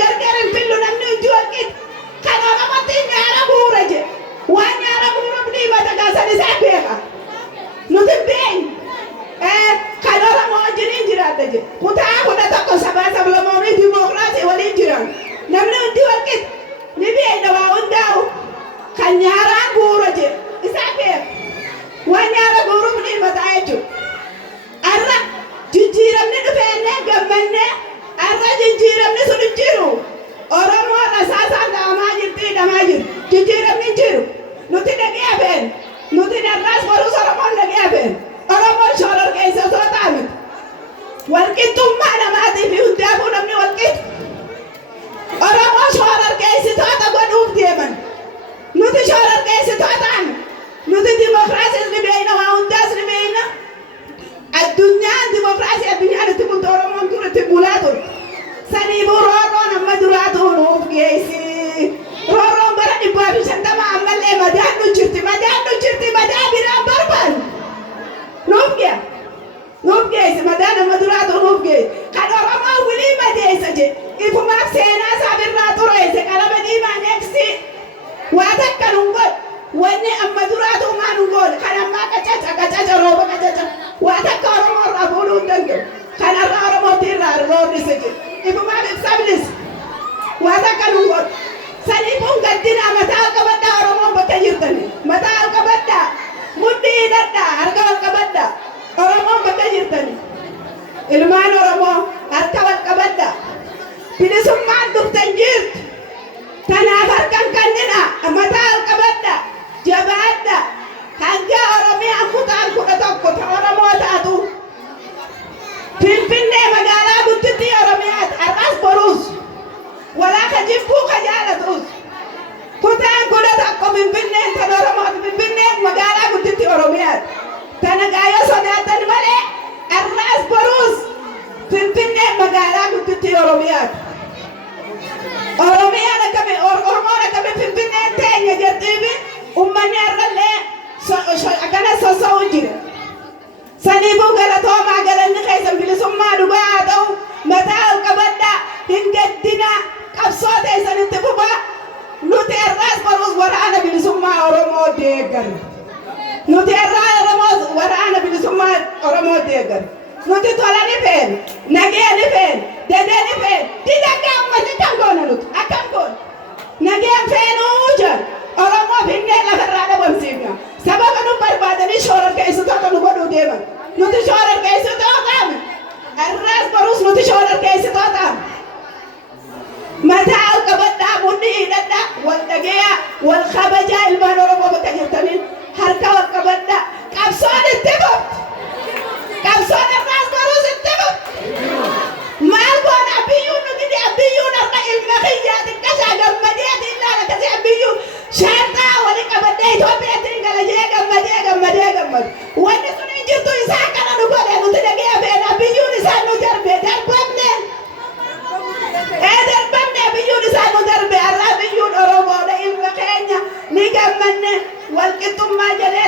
gargaaran fillu namni hundi walqixa. Kan Oromootti nyaara bu'uura jedhe. Waan nyaara bu'uura dhiibata kaasan isaa beeka. Nuti beeknu. Kan Oromoo wajjin jiraata jedhe. Kutaa 11 sabaa sablammoonni dimookiraasii waliin jiran. Namni hundi walqixa. Ni beekna waa hundaa'u. Kan nyaaraan bu'uura jedhe. Isaa beeka. Waan nyaara bu'uura dhiibataa jechuudha. Arra jijjiiramni dhufeennee gammannee arra jijjiiramni sun jiru. Oromoo rasaasaan dhaamaa jirti dhamaa jiru. Jijjiiramni jiru. Nuti dhagee hafeen. Nuti narraas boruus Oromoon dhagee hafeen. Oromoon shoorar keessa soo taa'amit. Walqixxummaa namaatii fi hundaafuu namni walqixa. Oromoo shoorar keessitoota godhuuf deeman. Nuti shoorar keessitootaan. Nuti dimookiraasiis ni beekna waa hundaas ni beekna. Addunyaan dimookiraasii addunyaan itti bultu Oromoon ture itti bulaa ture. Saniifuu roorroon amma duraa turuuf geessi. Roorroon bara 150 ammallee madaan nu jirti. Madaa biraan barbaadu. Nuuf geessi madaan amma duraa turuuf geessi. Kan Oromoo wilii madeessa jedhe. Ifumaaf seenaa isaa birraa tureesse qalama diimaan eegsi. Waa takka nu godhu. Wanni amma duraa tuumaa nu godhu. Kan ammaa qacaca rooba qacaca. Waa takka Oromoo irraa fuudhuu hin danda'u. Kanarraa Oromootti irraa roorrise jedhe. Ifumaaf ibsabilis. Waa takka nu godhu. Saniifuun gaddinaa mataa ol qabadhaa Oromoon bakka jirtani. Mataa ol qabadhaa. Mudhii hidhadhaa. Harka ol qabadhaa. Oromoon bakka jirtani. Ilmaan Oromoo harka ol qabadhaa. Bilisummaan dhuftan jirti. Kanaaf harkan kannina mataa ol qabadhaa. Jabaadhaa. Hanga Oromiyaan kutaan 11 ta Oromoo taatu. Finfinnee magaalaa guddittii Oromiyaati. Har'as boruus. Walaa jibbuu ka jaalatus. Kutaan 11 Finfinneen tan Oromooti. Finfinneen magaalaa guddittii Oromiyaati. Tana gaayoo sodaatan malee har'as boruus. Finfinneen magaalaa guddittii Oromiyaati. Oromiyaan akkami Oromoon akkami Finfinneen teenya jettiifi ummanni har'allee akkana soso'uu jira. Saniifuu galatoomaa galanni keessan bilisummaa dhugaa haa ta'u mataa ol qabadhaa hin gaddinaa qabsoo teessanitti fufaa. Nuti har'aas boruus waraana bilisummaa Oromoo deeggarra. Nuti har'aa waraana bilisummaa Oromoo deeggarra. Nuti tola ni feene, nagee ni feene, dadee ni feene, didaggaa ummati kan goona nuti akkam goona. Nageen feenuu jiran Oromoo finnee lafarraa dhabamsiifna. Sababa nu barbaadanii shoorar keessitoota nu godhuu deeman. Nuti shoorar keessitootaami. Har'aas boruus nuti shoorar keessitootaami. Mataa ol qabadhaa mudhii hidhadhaa wal dhageeyaa wal kabajaa ilmaan Oromoo bakka jirtaniin harka wal qabadhaa qabsoon itti bobti. Qabsoon har'aas boruus itti bobti. Maal goona abbiyyuun nu gidi abbiyyuun har'a ilma kiyyaa xiqqashaa gammadeeti ilaala kasi abbiyyuun shaartaa wali qabadhee Itoophiyaatti gala jee gammadu. Wanni sun hin jirtu isaa kana nu godhe nuti dhagee feena abbiyyuun isaan nu darbe darbamne. Darbamne abbiyyuun isaan nu darbe har'a abbiyyuun Oromoodha ilma keenya ni gammanne walqixxummaa jedhee